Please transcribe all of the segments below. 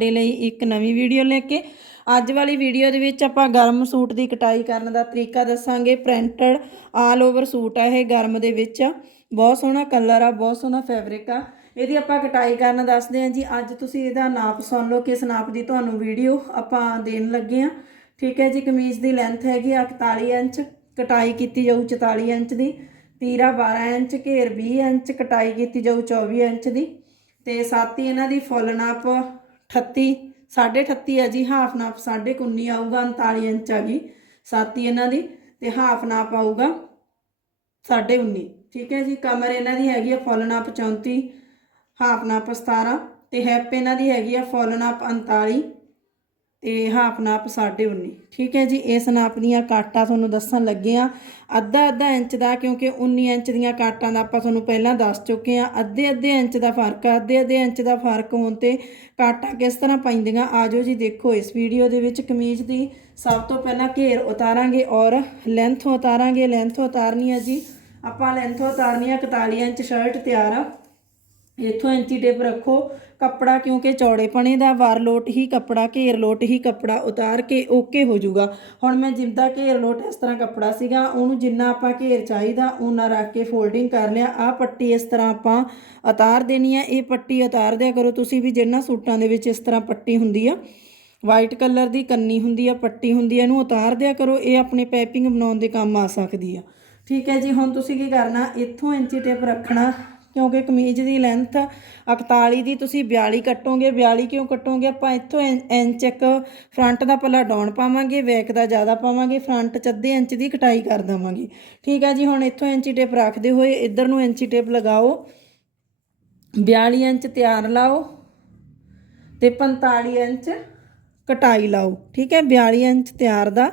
ਤੁਹਾਡੇ ਲਈ ਇੱਕ ਨਵੀਂ ਵੀਡੀਓ ਲੈ ਕੇ। ਅੱਜ ਵਾਲੀ ਵੀਡੀਓ ਦੇ ਵਿੱਚ ਆਪਾਂ ਗਰਮ ਸੂਟ ਦੀ ਕਟਾਈ ਕਰਨ ਦਾ ਤਰੀਕਾ ਦੱਸਾਂਗੇ। ਪ੍ਰਿੰਟਡ ਆਲ ਓਵਰ ਸੂਟ ਆ ਇਹ ਗਰਮ ਦੇ ਵਿੱਚ। ਬਹੁਤ ਸੋਹਣਾ ਕਲਰ ਆ, ਬਹੁਤ ਸੋਹਣਾ ਫੈਬਰਿਕ ਆ। ਇਹਦੀ ਆਪਾਂ ਕਟਾਈ ਕਰਨ ਦੱਸਦੇ ਹਾਂ ਜੀ। ਅੱਜ ਤੁਸੀਂ ਇਹਦਾ ਨਾਪ ਸੁਣ ਲਓ ਕਿਸ ਨਾਪ ਦੀ ਤੁਹਾਨੂੰ ਵੀਡੀਓ ਆਪਾਂ ਦੇਣ ਲੱਗੇ ਆ ਠੀਕ ਹੈ ਜੀ, ਕਮੀਜ਼ ਦੀ ਲੈਂਥ ਹੈਗੀ ਆ 41 ਇੰਚ। ਕਟਾਈ ਕੀਤੀ ਜਾਊ 44 ਇੰਚ ਦੀ। ਤੀਰਾ 12 ਇੰਚ, ਘੇਰ 20 ਇੰਚ। ਕਟਾਈ ਕੀਤੀ ਜਾਊ 24 ਇੰਚ ਦੀ। ਤੇ ਸਾਥੀ ਇਹਨਾਂ ਦੀ ਫੁੱਲ ਨਾਪ 38 38 ਹੈ ਜੀ ਹਾਫ ਨਾਪ 19 ਆਊਗਾ 39 ਇੰਚ ਆ ਗਈ ਸਾਤੀ ਇਹਨਾਂ ਦੀ, ਤੇ ਹਾਫ ਨਾਪ ਆਊਗਾ 19 ਠੀਕ ਹੈ ਜੀ, ਕਮਰ ਇਹਨਾਂ ਦੀ ਹੈਗੀ ਆ ਫੁੱਲ ਨਾਪ 34 ਹਾਫ ਨਾਪ 17 ਤੇ ਹੈਪ ਇਹਨਾਂ ਦੀ ਹੈਗੀ ਆ ਫੁੱਲ ਨਾਪ 39 ਤੇ ਹਾਫ ਨਾਪ 19.5 ਠੀਕ ਹੈ ਜੀ, ਇਸ ਨਾਪ ਦੀਆਂ ਕਾਟਾਂ ਤੁਹਾਨੂੰ ਦੱਸਣ ਲੱਗੇ ਆ ਅੱਧਾ ਅੱਧਾ ਇੰਚ ਦਾ, ਕਿਉਂਕਿ 19 ਇੰਚ ਦੀਆਂ ਕਾਟਾਂ ਦਾ ਆਪਾਂ ਤੁਹਾਨੂੰ ਪਹਿਲਾਂ ਦੱਸ ਚੁੱਕੇ ਆ ਅੱਧੇ ਅੱਧੇ ਇੰਚ ਦਾ ਫ਼ਰਕ ਆ, ਅੱਧੇ ਅੱਧੇ ਇੰਚ ਦਾ ਫ਼ਰਕ ਹੋਣ ਤੇ ਕਾਟਾਂ ਕਿਸ ਤਰ੍ਹਾਂ ਪੈਂਦੀਆਂ, ਆਜੋ ਜੀ ਦੇਖੋ ਇਸ ਵੀਡੀਓ ਦੇ ਵਿੱਚ ਕਮੀਜ਼ ਦੀ। ਸਭ ਤੋਂ ਪਹਿਲਾਂ ਘੇਰ ਉਤਾਰਾਂਗੇ ਔਰ ਲੈਂਥ ਉਤਾਰਾਂਗੇ। ਲੈਂਥ ਉਤਾਰਨੀ ਆ ਜੀ, ਆਪਾਂ ਲੈਂਥ ਉਤਾਰਨੀ ਆ 41 ਇੰਚ ਸ਼ਰਟ ਤਿਆਰ ਆ। ਇੱਥੋਂ ਇੰਚੀ ਟੇਪ ਰੱਖੋ। ਕੱਪੜਾ ਕਿਉਂਕਿ ਚੌੜੇਪਣੇ ਦਾ, ਵਾਰ ਲੋਟ ਹੀ ਕੱਪੜਾ, ਘੇਰ ਲੋਟ ਹੀ ਕੱਪੜਾ ਉਤਾਰ ਕੇ ਓਕੇ ਹੋ ਜਾਊਗਾ। ਹੁਣ ਮੈਂ ਜਿੰਦਾ ਘੇਰ ਲੋਟ ਇਸ ਤਰ੍ਹਾਂ ਕੱਪੜਾ ਸੀਗਾ, ਉਹਨੂੰ ਜਿੰਨਾ ਆਪਾਂ ਘੇਰ ਚਾਹੀਦਾ ਉਹਨਾਂ ਰੱਖ ਕੇ ਫੋਲਡਿੰਗ ਕਰ ਲਿਆ। ਆਹ ਪੱਟੀ ਇਸ ਤਰ੍ਹਾਂ ਆਪਾਂ ਉਤਾਰ ਦੇਣੀ ਆ। ਇਹ ਪੱਟੀ ਉਤਾਰ ਦਿਆ ਕਰੋ ਤੁਸੀਂ ਵੀ ਜਿਹਨਾਂ ਸੂਟਾਂ ਦੇ ਵਿੱਚ ਇਸ ਤਰ੍ਹਾਂ ਪੱਟੀ ਹੁੰਦੀ ਆ। ਵਾਈਟ ਕਲਰ ਦੀ ਕੰਨੀ ਹੁੰਦੀ ਆ, ਪੱਟੀ ਹੁੰਦੀ ਆ, ਇਹਨੂੰ ਉਤਾਰ ਦਿਆ ਕਰੋ। ਇਹ ਆਪਣੇ ਪੈਪਿੰਗ ਬਣਾਉਣ ਦੇ ਕੰਮ ਆ ਸਕਦੀ ਆ। ਠੀਕ ਹੈ ਜੀ, ਹੁਣ ਤੁਸੀਂ ਕੀ ਕਰਨਾ? ਇੱਥੋਂ ਇੰਚੀ ਟੇਪ ਰੱਖਣਾ। ਕਿਉਂਕਿ ਕਮੀਜ਼ ਦੀ ਲੈਂਥ 41 ਦੀ, ਤੁਸੀਂ 42 ਕੱਟੋਗੇ 42 ਕਿਉਂ ਕੱਟੋਗੇ? ਆਪਾਂ ਇੱਥੋਂ ਇੰ- ਇੰਚ ਇੱਕ ਫਰੰਟ ਦਾ ਪੱਲਾ ਡਾਊਨ ਪਾਵਾਂਗੇ ਬੈਕ ਦਾ ਜ਼ਿਆਦਾ ਪਾਵਾਂਗੇ ਫਰੰਟ ਚ ਅੱਧੇ ਇੰਚ ਦੀ ਕਟਾਈ ਕਰ ਦੇਵਾਂਗੇ। ਠੀਕ ਹੈ ਜੀ, ਹੁਣ ਇੱਥੋਂ ਇੰਚੀ ਟੇਪ ਰੱਖਦੇ ਹੋਏ ਇੱਧਰ ਨੂੰ ਇੰਚੀ ਟੇਪ ਲਗਾਓ। 42 ਇੰਚ ਤਿਆਰ ਲਾਓ ਤੇ 45 ਇੰਚ ਕਟਾਈ ਲਾਓ। ਠੀਕ ਹੈ 42 ਇੰਚ ਤਿਆਰ ਦਾ।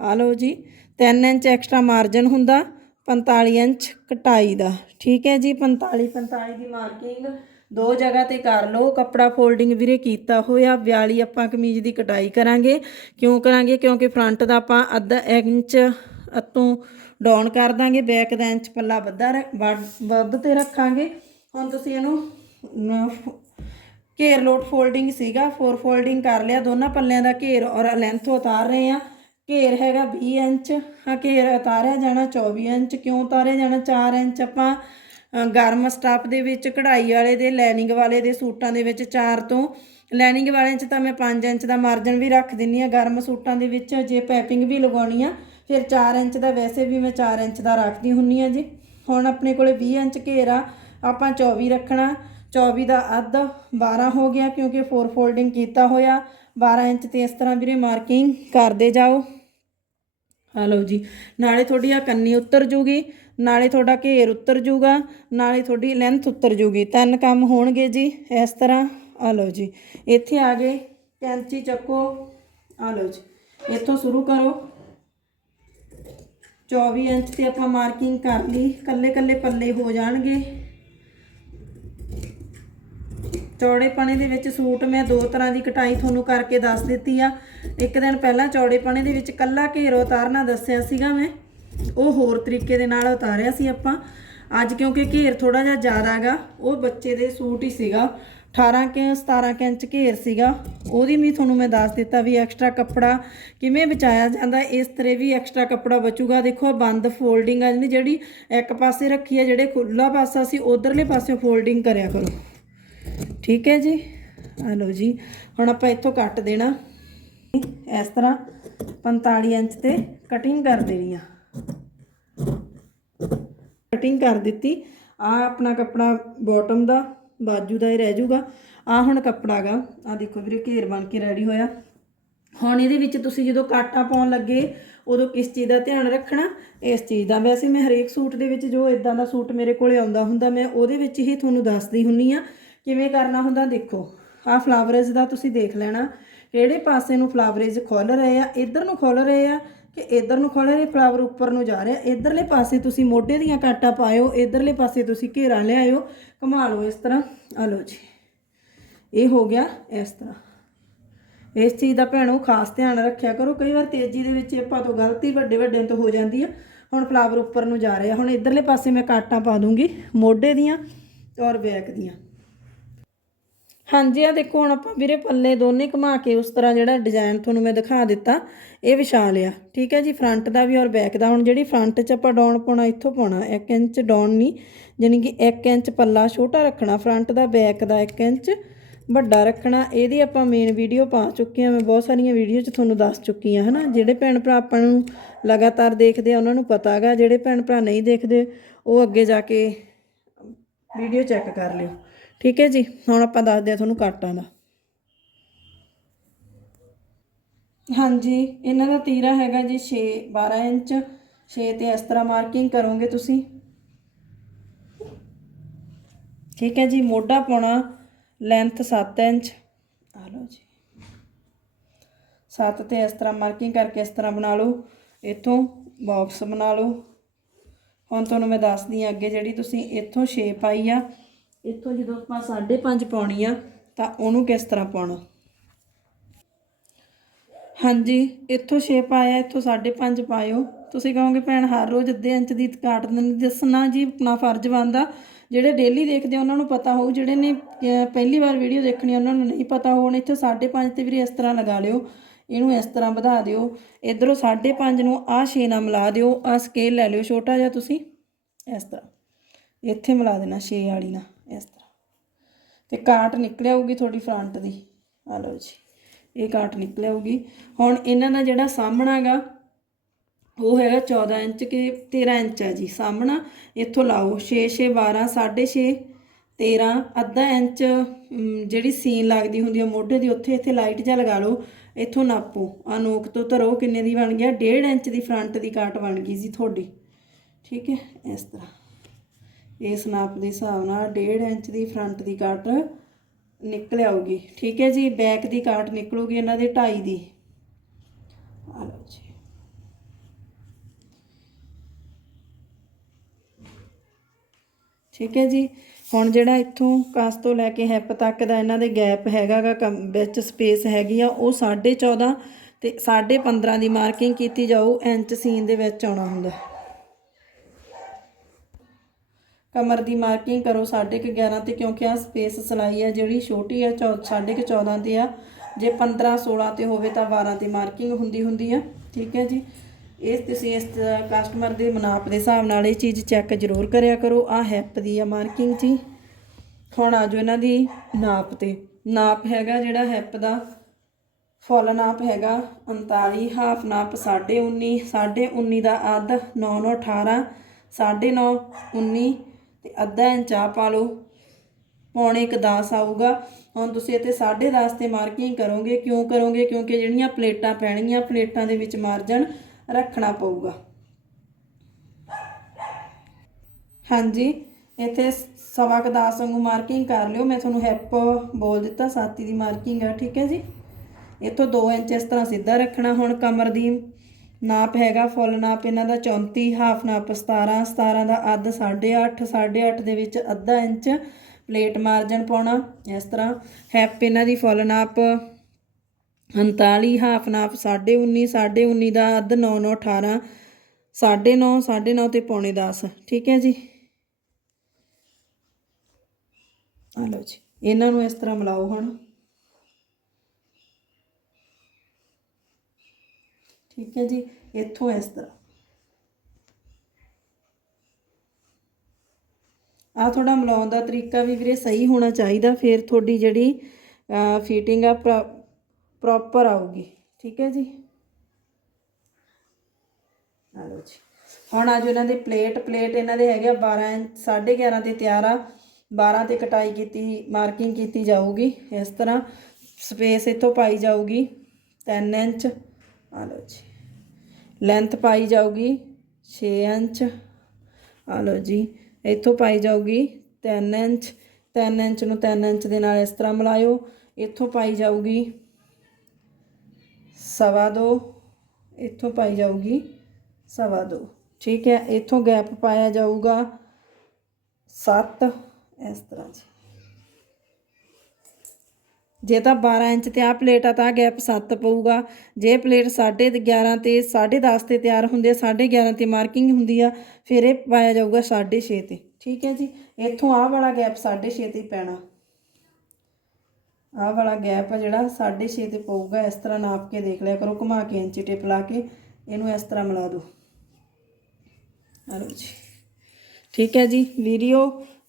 ਆ ਲਓ ਜੀ 3 ਇੰਚ ਐਕਸਟਰਾ ਮਾਰਜਨ ਹੁੰਦਾ। 45 ਇੰਚ ਕਟਾਈ ਦਾ। ਠੀਕ ਹੈ ਜੀ 45 45 ਦੀ ਮਾਰਕਿੰਗ ਦੋ ਜਗ੍ਹਾ ਤੇ ਕਰ ਲਓ। ਕੱਪੜਾ ਫੋਲਡਿੰਗ ਵੀਰੇ ਕੀਤਾ ਹੋਇਆ 42 ਆਪਾਂ ਕਮੀਜ਼ ਦੀ ਕਟਾਈ ਕਰਾਂਗੇ। ਕਿਉਂ ਕਰਾਂਗੇ? ਕਿਉਂਕਿ ਫਰੰਟ ਦਾ ਆਪਾਂ ਅੱਧਾ ਇੰਚ ਅਤੋਂ ਡਾਊਨ ਕਰ ਦਾਂਗੇ ਬੈਕ ਦਾ ਇੰਚ ਪੱਲਾ ਵੱਧਾ ਰੱਖ- ਵੱਧ ਵੱਧ ਤੇ ਰੱਖਾਂਗੇ। ਹੁਣ ਤੁਸੀਂ ਇਹਨੂੰ ਨ- ਘੇਰ ਲੋਡ ਫੋਲਡਿੰਗ ਸੀਗਾ ਫੋਰ ਫੋਲਡਿੰਗ ਕਰ ਲਿਆ। ਦੋਨਾਂ ਪੱਲਿਆਂ ਦਾ ਘੇਰ ਔਰ ਲੈਂਥ ਉਤਾਰ ਰਹੇ ਆ ਘੇਰ ਹੈਗਾ 20 ਇੰਚ। ਹਾਂ ਘੇਰ ਉਤਾਰਿਆ ਜਾਣਾ 24 ਇੰਚ। ਕਿਉਂ ਉਤਾਰਿਆ ਜਾਣਾ 4 ਇੰਚ? ਆਪਾਂ ਗਰਮ ਸਟਾਫ ਦੇ ਵਿੱਚ, ਕਢਾਈ ਵਾਲੇ ਦੇ, ਲੈਨਿੰਗ ਵਾਲੇ ਦੇ ਸੂਟਾਂ ਦੇ ਵਿੱਚ 4 ਤੋਂ। ਲੈਨਿੰਗ ਵਾਲੇ 'ਚ ਤਾਂ ਮੈਂ 5 ਇੰਚ ਦਾ ਮਾਰਜਨ ਵੀ ਰੱਖ ਦਿੰਨੀ ਆ। ਗਰਮ ਸੂਟਾਂ ਦੇ ਵਿੱਚ ਜੇ ਪੈਪਿੰਗ ਵੀ ਲਗਾਉਣੀ ਆ, ਫਿਰ 4 ਇੰਚ ਦਾ ਵੈਸੇ ਵੀ ਮੈਂ 4 ਇੰਚ ਦਾ ਰੱਖਦੀ ਹੁੰਨੀ ਆ ਜੀ। ਹੁਣ ਆਪਣੇ ਕੋਲੇ 20 ਇੰਚ ਘੇਰ ਆ। ਆਪਾਂ 24 ਰੱਖਣਾ। 24 ਦਾ ਅੱਧ 12 ਹੋ ਗਿਆ ਕਿਉਂਕਿ ਫੋਰ ਫੋਲਡਿੰਗ ਕੀਤਾ ਹੋਇਆ। 12 ਇੰਚ ਤੇ ਇਸ ਤਰ੍ਹਾਂ ਵੀਰੇ ਮਾਰਕਿੰਗ ਕਰਦੇ ਜਾਓ। ਆ ਲਓ ਜੀ ਨਾਲੇ ਤੁਹਾਡੀ ਆ ਕੰਨੀ ਉੱਤਰ ਜੂਗੀ ਨਾਲੇ ਤੁਹਾਡਾ ਘੇਰ ਉੱਤਰ ਜੂਗਾ ਨਾਲੇ ਤੁਹਾਡੀ ਲੈਂਥ ਉੱਤਰ ਜੂਗੀ ਤਿੰਨ ਕੰਮ ਹੋਣਗੇ ਜੀ ਇਸ ਤਰ੍ਹਾਂ ਆ ਲਓ ਜੀ ਇੱਥੇ ਆ ਗਏ ਕੈਂਚੀ ਚੱਕੋ ਆ ਲਓ ਜੀ ਇੱਥੋਂ ਸ਼ੁਰੂ ਕਰੋ 24 ਇੰਚ ਤੇ ਆਪਾਂ ਮਾਰਕਿੰਗ ਕਰ ਲਈ ਕੱਲੇ ਕੱਲੇ ਪੱਲੇ ਹੋ ਜਾਣਗੇ ਚੌੜੇ ਪਣੇ ਦੇ ਵਿੱਚ ਸੂਟ ਮੈਂ ਦੋ ਤਰ੍ਹਾਂ ਦੀ ਕਟਾਈ ਤੁਹਾਨੂੰ ਕਰਕੇ ਦੱਸ ਦਿੱਤੀ ਆ। ਇੱਕ ਦਿਨ ਪਹਿਲਾਂ ਚੌੜੇ ਪਣੇ ਦੇ ਵਿੱਚ ਕੱਲਾ ਘੇਰ ਉਤਾਰਨਾ ਦੱਸਿਆ ਸੀਗਾ ਮੈਂ। ਉਹ ਹੋਰ ਤਰੀਕੇ ਦੇ ਨਾਲ ਉਤਾਰਿਆ ਸੀ ਆਪਾਂ। ਅੱਜ ਕਿਉਂਕਿ ਘੇਰ ਥੋੜਾ ਜਿਹਾ ਜ਼ਿਆਦਾ ਹੈਗਾ, ਉਹ ਬੱਚੇ ਦੇ ਸੂਟ ਹੀ ਸੀਗਾ। 18 ਕਿ 17 ਕਿ ਇੰਚ ਘੇਰ ਸੀਗਾ। ਉਹਦੀ ਵੀ ਤੁਹਾਨੂੰ ਮੈਂ ਦੱਸ ਦਿੱਤਾ ਵੀ ਐਕਸਟਰਾ ਕੱਪੜਾ ਕਿਵੇਂ ਬਚਾਇਆ ਜਾਂਦਾ, ਇਸ ਤਰ੍ਹਾਂ ਵੀ ਐਕਸਟਰਾ ਕੱਪੜਾ ਬਚੂਗਾ। ਦੇਖੋ ਬੰਦ ਫੋਲਡਿੰਗ ਆ ਜਿਹੜੀ ਜਿਹੜੀ ਇੱਕ ਪਾਸੇ ਰੱਖੀ ਹੈ ਜਿਹੜੇ ਖੁੱਲਾ ਪਾਸਾ ਸੀ, ਉਧਰਲੇ ਪਾਸੇ ਫੋਲਡਿੰਗ ਕਰਿਆ ਕਰੋ। ਠੀਕ ਹੈ ਜੀ? ਆ ਲਓ ਜੀ। ਹੁਣ ਆਪਾਂ ਇੱਥੋਂ ਕੱਟ ਦੇਣਾ। ਇਸ ਤਰ੍ਹਾਂ 45 ਇੰਚ ਤੇ ਕਟਿੰਗ ਕਰ ਦੇਣੀ ਆ। ਕਟਿੰਗ ਕਰ ਦਿੱਤੀ। ਆ ਆਪਣਾ ਕੱਪੜਾ ਬਾਟਮ ਦਾ, ਬਾਜੂ ਦਾ ਹੀ ਰਹਿ ਜਾਊਗਾ। ਆ ਹੁਣ ਕੱਪੜਾ ਗਾ ਆ ਦੇਖੋ ਵੀਰੇ, ਘੇਰ ਬਣ ਕੇ ਰੈਡੀ ਹੋਇਆ। ਹੁਣ ਇਹਦੇ ਵਿੱਚ ਤੁਸੀਂ ਜਦੋਂ ਕਾਟਾ ਪਾਉਣ ਲੱਗੇ, ਉਦੋਂ ਕਿਸ ਚੀਜ਼ ਦਾ ਧਿਆਨ ਰੱਖਣਾ? ਇਸ ਚੀਜ਼ ਦਾ। ਵੈਸੇ ਮੈਂ ਹਰੇਕ ਸੂਟ ਦੇ ਵਿੱਚ ਜੋ ਇਦਾਂ ਦਾ ਸੂਟ ਮੇਰੇ ਕੋਲੇ ਆਉਂਦਾ ਹੁੰਦਾ, ਮੈਂ ਉਹਦੇ ਵਿੱਚ ਹੀ ਤੁਹਾਨੂੰ ਦੱਸਦੀ ਹੁੰਨੀ ਆ। ਕਿਵੇਂ ਕਰਨਾ ਹੁੰਦਾ ਦੇਖੋ। ਆ ਫਲਾਵਰੇਜ ਦਾ ਤੁਸੀਂ ਦੇਖ ਲੈਣਾ। ਕਿਹੜੇ ਪਾਸੇ ਨੂੰ ਫਲਾਵਰੇਜ ਖੁੱਲ ਰਹੇ ਆ, ਇਧਰ ਨੂੰ ਖੁੱਲ ਰਹੇ ਆ ਕਿ ਇਧਰ ਨੂੰ ਖੁੱਲ ਰਹੇ ਫਲਾਵਰ ਉੱਪਰ ਨੂੰ ਜਾ ਰਿਹਾ ਇਧਰਲੇ ਪਾਸੇ ਤੁਸੀਂ ਮੋਢੇ ਦੀਆਂ ਕਾਟਾ ਪਾਇਓ, ਇਧਰਲੇ ਪਾਸੇ ਤੁਸੀਂ ਘੇਰਾ ਲਿਆਇਓ। ਘੁਮਾ ਲਓ ਇਸ ਤਰ੍ਹਾਂ। ਆ ਲਓ ਜੀ। ਇਹ ਹੋ ਗਿਆ ਇਸ ਤਰ੍ਹਾਂ। ਇਸ ਚੀਜ਼ ਦਾ ਭੈਣੋ ਖਾਸ ਧਿਆਨ ਰੱਖਿਆ ਕਰੋ। ਕਈ ਵਾਰ ਤੇਜ਼ੀ ਦੇ ਵਿੱਚ ਆਪਾਂ ਤੋਂ ਗਲਤੀ ਵੱਡੇ ਵੱਡਿਆਂ ਤੋਂ ਹੋ ਜਾਂਦੀ ਆ। ਹੁਣ ਫਲਾਵਰ ਉੱਪਰ ਨੂੰ ਜਾ ਰਿਹਾ ਹੁਣ ਇਧਰਲੇ ਪਾਸੇ ਮੈਂ ਕਾਟਾਂ ਪਾ ਦੂੰਗੀ ਮੋਢੇ ਦੀਆਂ ਔਰ ਬੈਕ ਦੀਆਂ। ਹਾਂਜੀ ਆ ਦੇਖੋ, ਹੁਣ ਆਪਾਂ ਵੀਰੇ ਪੱਲੇ ਦੋਨੇ ਘੁਮਾ ਕੇ ਉਸ ਤਰ੍ਹਾਂ ਜਿਹੜਾ ਡਿਜ਼ਾਈਨ ਤੁਹਾਨੂੰ ਮੈਂ ਦਿਖਾ ਦਿੱਤਾ, ਇਹ ਵਿਛਾ ਲਿਆ ਠੀਕ ਹੈ ਜੀ ਫਰੰਟ ਦਾ ਵੀ ਔਰ ਬੈਕ ਦਾ। ਹੁਣ ਜਿਹੜੀ ਫਰੰਟ 'ਚ ਆਪਾਂ ਡਾਊਨ ਪਾਉਣਾ, ਇੱਥੋਂ ਪਾਉਣਾ 1 ਇੰਚ ਡਾਊਨ ਨਹੀਂ ਯਾਨੀ ਕਿ 1 ਇੰਚ ਪੱਲਾ, ਛੋਟਾ ਰੱਖਣਾ ਫਰੰਟ ਦਾ ਬੈਕ ਦਾ 1 ਇੰਚ, ਵੱਡਾ ਰੱਖਣਾ, ਇਹਦੀ ਆਪਾਂ ਮੇਨ ਵੀਡੀਓ ਪਾ ਚੁੱਕੇ ਹਾਂ। ਮੈਂ ਬਹੁਤ ਸਾਰੀਆਂ ਵੀਡੀਓ 'ਚ ਤੁਹਾਨੂੰ ਦੱਸ ਚੁੱਕੀ ਹਾਂ, ਹਨਾ। ਜਿਹੜੇ ਭੈਣ ਭਰਾ ਆਪਾਂ ਨੂੰ ਲਗਾਤਾਰ ਦੇਖਦੇ ਆ, ਉਹਨਾਂ ਨੂੰ ਪਤਾ ਹੈਗਾ। ਜਿਹੜੇ ਭੈਣ ਭਰਾ ਨਹੀਂ ਦੇਖਦੇ, ਉਹ ਅੱਗੇ ਜਾ ਕੇ ਵੀਡੀਓ ਚੈੱਕ ਕਰ ਲਿਓ। ਠੀਕ ਹੈ ਜੀ ਹੁਣ ਆਪਾਂ ਦੱਸਦੇ ਆ ਤੁਹਾਨੂੰ ਕਾਟਾਂ ਦਾ। ਹਾਂਜੀ ਇਹਨਾਂ ਦਾ ਤੀਰਾ ਹੈਗਾ ਜੀ 6 12 ਇੰਚ। 6 ਤੇ ਇਸ ਤਰ੍ਹਾਂ ਮਾਰਕਿੰਗ ਕਰੋਗੇ ਤੁਸੀਂ। ਠੀਕ ਹੈ ਜੀ ਮੋਢਾ ਪਾਉਣਾ ਲੈਂਥ 7 ਇੰਚ। ਆ ਲਓ ਜੀ। 7 ਤੇ ਇਸ ਤਰ੍ਹਾਂ ਮਾਰਕਿੰਗ ਕਰਕੇ ਇਸ ਤਰ੍ਹਾਂ ਬਣਾ ਲਓ। ਇੱਥੋਂ ਬਾਕਸ ਬਣਾ ਲਓ। ਹੁਣ ਤੁਹਾਨੂੰ ਮੈਂ ਦੱਸਦੀ ਹਾਂ ਅੱਗੇ ਜਿਹੜੀ ਤੁਸੀਂ ਇੱਥੋਂ ਸ਼ੇਪ ਆਈ ਆ। ਇੱਥੋਂ ਜਦੋਂ ਆਪਾਂ 5.5 ਪਾਉਣੀ ਆ, ਤਾਂ ਉਹਨੂੰ ਕਿਸ ਤਰ੍ਹਾਂ ਪਾਉਣਾ? ਹਾਂਜੀ, ਇੱਥੋਂ ਸ਼ੇਪ ਪਾਇਆ ਇੱਥੋਂ 5.5 ਪਾਇਓ। ਤੁਸੀਂ ਕਹੋਗੇ, ਭੈਣ, ਹਰ ਰੋਜ਼ ਅੱਧੇ ਇੰਚ ਦੀ ਕਾਟ ਦਿੰਦੀ ਦੱਸਣਾ ਜੀ ਆਪਣਾ ਫਰਜ਼ ਬਣਦਾ, ਜਿਹੜੇ ਡੇਲੀ ਦੇਖਦੇ ਆ, ਉਹਨਾਂ ਨੂੰ ਪਤਾ ਹੋਊ, ਜਿਹੜੇ ਨੇ ਪਹਿਲੀ ਵਾਰ ਵੀਡੀਓ ਦੇਖਣੀ ਉਹਨਾਂ ਨੂੰ ਨਹੀਂ ਪਤਾ ਹੋਣ ਇੱਥੇ 5.5 ਤੇ ਵੀਰੇ ਇਸ ਤਰ੍ਹਾਂ ਲਗਾ ਲਿਓ। ਇਹਨੂੰ ਇਸ ਤਰ੍ਹਾਂ ਵਧਾ ਦਿਓ। ਇਧਰੋਂ 5.5 ਨੂੰ ਆਹ 6 ਨਾਲ ਮਿਲਾ ਦਿਓ, ਆਹ ਸਕੇਲ ਲੈ ਲਿਓ, ਛੋਟਾ ਜਿਹਾ ਤੁਸੀਂ, ਇਸ ਤਰ੍ਹਾਂ। ਇੱਥੇ ਮਿਲਾ ਦੇਣਾ 6 ਵਾਲੀ ਨਾਲ। ਇਸ ਤਰ੍ਹਾਂ। ਤੇ ਕਾਟ ਨਿਕਲ ਆਊਗੀ ਤੁਹਾਡੀ ਫਰੰਟ ਦੀ। ਆ ਲਓ ਜੀ, ਇਹ ਕਾਟ ਨਿਕਲ ਆਊਗੀ ਹੁਣ ਇਹਨਾਂ ਦਾ ਜਿਹੜਾ ਸਾਹਮਣਾ ਹੈਗਾ, ਉਹ ਹੈਗਾ 14 ਇੰਚ ਕਿ 13 ਇੰਚ ਹੈ ਜੀ। ਸਾਹਮਣਾ ਇੱਥੋਂ ਲਾਓ 6 6 12 6.5 13 ਅੱਧਾ ਇੰਚ ਜਿਹੜੀ ਸੀਨ ਲੱਗਦੀ ਹੁੰਦੀ ਹੈ ਮੋਢੇ ਦੀ, ਉੱਥੇ ਇੱਥੇ ਲਾਈਟ ਜਿਹਾ ਲਗਾ ਲਓ, ਇੱਥੋਂ ਨਾਪੋ। ਆ ਨੋਕ ਤੋਂ ਧਰੋ ਕਿੰਨੇ ਦੀ ਬਣ ਗਿਆ? 1.5 ਇੰਚ ਦੀ ਫਰੰਟ ਦੀ ਕਾਟ ਬਣ ਗਈ ਜੀ ਤੁਹਾਡੀ। ਠੀਕ ਹੈ, ਇਸ ਤਰ੍ਹਾਂ। ਇਸ ਨਾਪ ਦੇ ਹਿਸਾਬ ਨਾਲ 1.5 ਇੰਚ ਦੀ ਫਰੰਟ ਦੀ ਕਾਟ ਨਿਕਲ ਆਊਗੀ। ਠੀਕ ਹੈ ਜੀ ਬੈਕ ਦੀ ਕਾਟ ਨਿਕਲੂਗੀ ਇਹਨਾਂ ਦੇ 2.5 ਦੀ। ਆ ਲਓ ਜੀ। ਠੀਕ ਹੈ ਜੀ, ਹੁਣ ਜਿਹੜਾ ਇੱਥੋਂ ਕਾਸ ਤੋਂ ਲੈ ਕੇ ਹੈਪ ਤੱਕ ਦਾ ਇਹਨਾਂ ਦੇ ਗੈਪ ਹੈਗਾਗਾ ਵਿੱਚ ਸਪੇਸ ਹੈਗੀ ਆ, ਉਹ 14.5 ਤੇ 15.5 ਦੀ ਮਾਰਕਿੰਗ ਕੀਤੀ ਜਾਊ, ਇੰਚ ਸੀਨ ਦੇ ਵਿੱਚ ਆਉਣਾ ਹੁੰਦਾ। ਕਮਰ ਦੀ ਮਾਰਕਿੰਗ ਕਰੋ 11.5 ਤੇ, ਕਿਉਂਕਿ ਆ ਸਪੇਸ ਸਿਲਾਈ ਆ ਜਿਹੜੀ ਛੋਟੀ ਆ 14.5 ਤੇ ਆ। ਜੇ 15 16 ਤੇ ਹੋਵੇ ਤਾਂ 12 ਤੇ ਮਾਰਕਿੰਗ ਹੁੰਦੀ ਹੁੰਦੀ ਆ, ਠੀਕ ਹੈ ਜੀ? ਇਸ ਤੁਸੀਂ ਇਸ ਕਸਟਮਰ ਦੇ ਮਨਾਪ ਦੇ ਹਿਸਾਬ ਨਾਲ ਇਹ ਚੀਜ਼ ਚੈੱਕ ਜ਼ਰੂਰ ਕਰਿਆ ਕਰੋ। ਆ ਹੈਪ ਦੀ ਆ ਮਾਰਕਿੰਗ ਜੀ। ਹੁਣ ਆ ਆਜੋ ਇਹਨਾਂ ਦੀ ਨਾਪ ਤੇ। ਨਾਪ ਹੈਗਾ ਜਿਹੜਾ ਹੈਪ ਦਾ, ਫੁੱਲ ਨਾਪ ਹੈਗਾ 39 ਹਾਫ ਨਾਪ 19.5 19.5 ਦਾ ਅੱਧ 9 9 18 9.5 19 ਤੇ ਅੱਧਾ ਇੰਚ ਆ ਪਾ ਲਓ। ਪੌਣੇ ਇੱਕ 10 ਆਊਗਾ। ਹੁਣ ਤੁਸੀਂ ਇੱਥੇ 10.5 ਤੇ ਮਾਰਕਿੰਗ ਕਰੋਗੇ। ਕਿਉਂ ਕਰੋਗੇ? ਕਿਉਂਕਿ ਜਿਹੜੀਆਂ ਪਲੇਟਾਂ ਪੈਣਗੀਆਂ, ਪਲੇਟਾਂ ਦੇ ਵਿੱਚ ਮਾਰਜਨ ਰੱਖਣਾ ਪਊਗਾ। ਹਾਂਜੀ, ਇੱਥੇ ਸਵਾ ਕੁ 10 ਵਾਂਗੂ ਮਾਰਕਿੰਗ ਕਰ ਲਿਓ। ਮੈਂ ਤੁਹਾਨੂੰ ਹੈਪ ਬੋਲ ਦਿੱਤਾ, ਸਾਤੀ ਦੀ ਮਾਰਕਿੰਗ ਆ, ਠੀਕ ਹੈ ਜੀ? ਇੱਥੋਂ 2 ਇੰਚ ਇਸ ਤਰ੍ਹਾਂ ਸਿੱਧਾ ਰੱਖਣਾ ਹੁਣ ਕਮਰ ਦੀ। ਨਾਪ ਹੈਗਾ, ਫੁੱਲ ਨਾਪ ਇਹਨਾਂ ਦਾ 34 ਹਾਫ ਨਾਪ 17 17 ਦਾ ਅੱਧ 8.5 8.5 ਦੇ ਵਿੱਚ ਅੱਧਾ ਇੰਚ ਪਲੇਟ ਮਾਰਜਨ ਪਾਉਣਾ, ਇਸ ਤਰ੍ਹਾਂ। ਹੈਪ ਇਹਨਾਂ ਦੀ ਫੁੱਲ ਨਾਪ 39 ਹਾਫ ਨਾਪ 19.5 19.5 ਦਾ ਅੱਧ 9 9 18 9.5 9.5 ਤੇ ਪੌਣੇ 10 ਠੀਕ ਹੈ ਜੀ? ਆ ਲਓ ਜੀ, ਇਹਨਾਂ ਨੂੰ ਇਸ ਤਰ੍ਹਾਂ ਮਿਲਾਓ ਹੁਣ। ਠੀਕ ਹੈ ਜੀ, ਇੱਥੋਂ ਇਸ ਤਰ੍ਹਾਂ। ਆ ਥੋੜਾ ਮਿਲਾਉਣ ਦਾ ਤਰੀਕਾ ਵੀ ਵੀਰੇ ਸਹੀ ਹੋਣਾ ਚਾਹੀਦਾ, ਫਿਰ ਤੁਹਾਡੀ ਜਿਹੜੀ ਫਿਟਿੰਗ ਆ ਪ੍ਰੋਪਰ ਆਊਗੀ। ਠੀਕ ਹੈ ਜੀ? ਆ ਲਓ ਜੀ। ਹੁਣ ਆਜੋ ਇਹਨਾਂ ਦੇ ਪਲੇਟ ਪਲੇਟ ਇਹਨਾਂ ਦੇ ਹੈਗੇ ਆ 12 ਇੰਚ 11.5 ਤੇ ਤਿਆਰ ਆ। 12 ਤੇ ਕਟਾਈ ਕੀਤੀ, ਮਾਰਕਿੰਗ ਕੀਤੀ ਜਾਊਗੀ, ਇਸ ਤਰ੍ਹਾਂ। ਸਪੇਸ ਇੱਥੋਂ ਪਾਈ ਜਾਊਗੀ 3 ਇੰਚ। ਆ ਲਓ ਜੀ। ਲੈਂਥ ਪਾਈ ਜਾਊਗੀ 6 ਇੰਚ ਆ ਲਓ ਜੀ ਇੱਥੋਂ ਪਾਈ ਜਾਊਗੀ 3 ਇੰਚ 3 ਇੰਚ ਨੂੰ 3 ਇੰਚ ਦੇ ਨਾਲ ਇਸ ਤਰ੍ਹਾਂ ਮਿਲਾਇਓ ਇੱਥੋਂ ਪਾਈ ਜਾਊਗੀ ਸਵਾ ਦੋ ਇੱਥੋਂ ਪਾਈ ਜਾਊਗੀ ਸਵਾ ਦੋ ਠੀਕ ਹੈ ਇੱਥੋਂ ਗੈਪ ਪਾਇਆ ਜਾਊਗਾ 7 ਇਸ ਤਰ੍ਹਾਂ ਜੀ ਜੇ ਤਾਂ 12 ਇੰਚ ਤੇ ਆ ਪਲੇਟ ਆ ਤਾਂ ਗੈਪ 7 ਪਊਗਾ। ਜੇ ਪਲੇਟ 11.5 ਤੇ 10.5 ਤੇ ਤਿਆਰ ਹੁੰਦੇ 11.5 ਤੇ ਮਾਰਕਿੰਗ ਹੁੰਦੀ ਆ, ਫਿਰ ਇਹ ਪਾਇਆ ਜਾਊਗਾ 6.5 ਤੇ। ਠੀਕ ਹੈ ਜੀ? ਇੱਥੋਂ ਆਹ ਵਾਲਾ ਗੈਪ 6.5 ਤੇ ਪੈਣਾ। ਆਹ ਵਾਲਾ ਗੈਪ ਆ ਜਿਹੜਾ 6.5 ਤੇ ਪਊਗਾ, ਇਸ ਤਰ੍ਹਾਂ ਨਾਪ ਕੇ ਦੇਖ ਲਿਆ ਕਰੋ, ਘੁਮਾ ਕੇ ਇੰਚੀ ਟੇਪ ਲਾ ਕੇ, ਇਹਨੂੰ ਇਸ ਤਰ੍ਹਾਂ ਮਿਲਾ ਦਿਓ। ਆ ਜੀ। ਠੀਕ ਹੈ ਜੀ? ਵੀਡੀਓ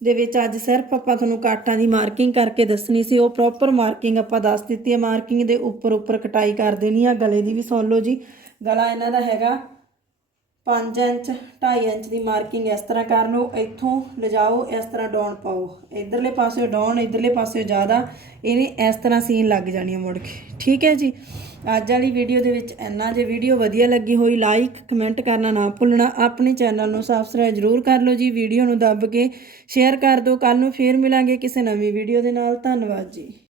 ਦੇ ਵਿੱਚ ਅੱਜ ਸਿਰਫ ਆਪਾਂ ਤੁਹਾਨੂੰ ਕਾਟਾਂ ਦੀ ਮਾਰਕਿੰਗ ਕਰਕੇ ਦੱਸਣੀ ਸੀ, ਉਹ ਪ੍ਰੋਪਰ ਮਾਰਕਿੰਗ ਆਪਾਂ ਦੱਸ ਦਿੱਤੀ ਹੈ। ਮਾਰਕਿੰਗ ਦੇ ਉੱਪਰ ਉੱਪਰ ਕਟਾਈ ਕਰ ਦੇਣੀ ਆ, ਗਲੇ ਦੀ ਵੀ ਸੁਣ ਲਓ ਜੀ। ਗਲਾ ਇਹਨਾਂ ਦਾ ਹੈਗਾ 5 ਇੰਚ 2.5 ਇੰਚ ਦੀ ਮਾਰਕਿੰਗ ਇਸ ਤਰ੍ਹਾਂ ਕਰ ਲਓ ਇੱਥੋਂ ਲਿਜਾਓ, ਇਸ ਤਰ੍ਹਾਂ ਡਾਉਨ ਪਾਓ। ਇਧਰਲੇ ਪਾਸੇ ਡਾਉਨ ਇਧਰਲੇ ਪਾਸੇ ਜ਼ਿਆਦਾ। ਇਹਨੇ ਇਸ ਤਰ੍ਹਾਂ ਸੀਨ ਲੱਗ ਜਾਣੀ ਮੁੜ ਕੇ। ਠੀਕ ਹੈ ਜੀ? ਅੱਜ ਵਾਲੀ ਵੀਡੀਓ ਦੇ ਵਿੱਚ ਇੰਨਾ ਜੇ ਵੀਡੀਓ ਵਧੀਆ ਲੱਗੀ ਹੋਈ ਲਾਈਕ ਕਮੈਂਟ ਕਰਨਾ ਨਾ ਭੁੱਲਣਾ। ਆਪਣੇ ਚੈਨਲ ਨੂੰ ਸਬਸਕ੍ਰਾਈਬ ਜ਼ਰੂਰ ਕਰ ਲਓ ਜੀ। ਵੀਡੀਓ ਨੂੰ ਦੱਬ ਕੇ ਸ਼ੇਅਰ ਕਰ ਦਿਓ। ਕੱਲ ਨੂੰ ਫੇਰ ਮਿਲਾਂਗੇ ਕਿਸੇ ਨਵੀਂ ਵੀਡੀਓ ਦੇ ਨਾਲ। ਧੰਨਵਾਦ ਜੀ।